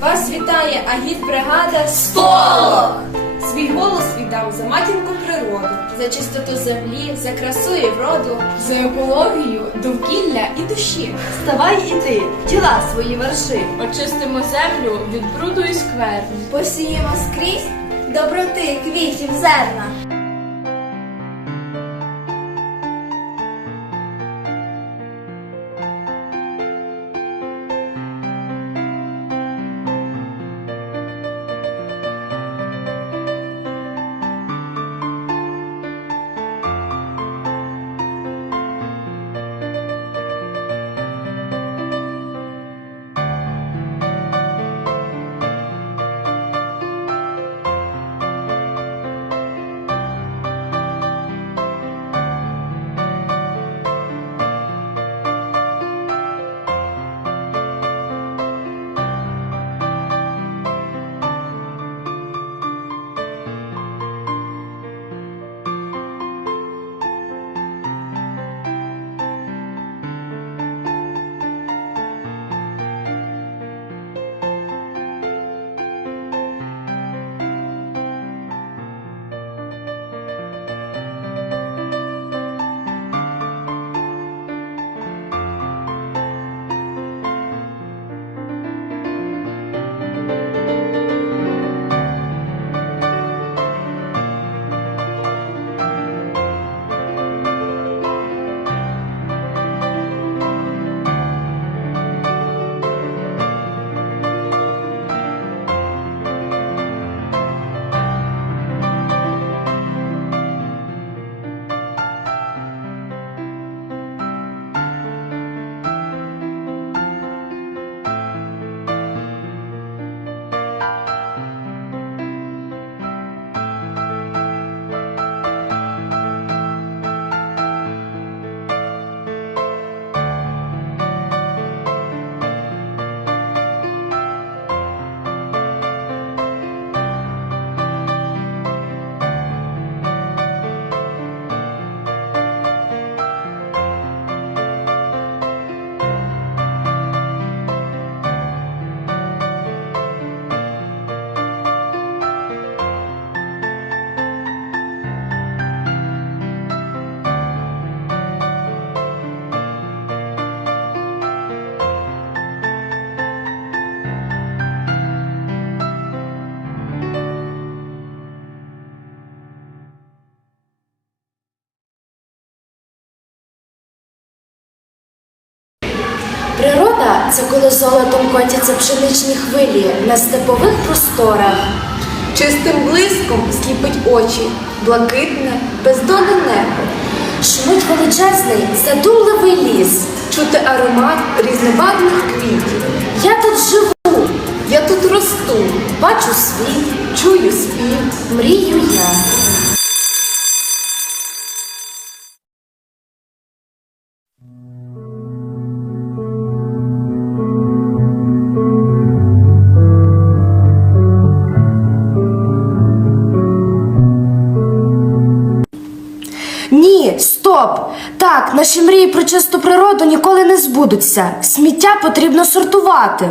Вас вітає агітбригада Сполох! Свій голос віддам за матінку природу, за чистоту землі, за красу і вроду, за екологію, довкілля і душі. Вставай і ти, тіла свої верши. Очистимо землю від бруду і скверни. Посіємо скрізь доброти, квітів, зерна. Природа це коли золотом котяться пшеничні хвилі на степових просторах. Чистим блиском сліпить очі, блакитне, бездонне небо. Шумить величезний, задумливий ліс. Чути аромат різнобарвних квітів. Я тут живу, Я тут росту, бачу світ, чую спів. мрію я. Стоп! Так, наші мрії про чисту природу ніколи не збудуться. Сміття потрібно сортувати.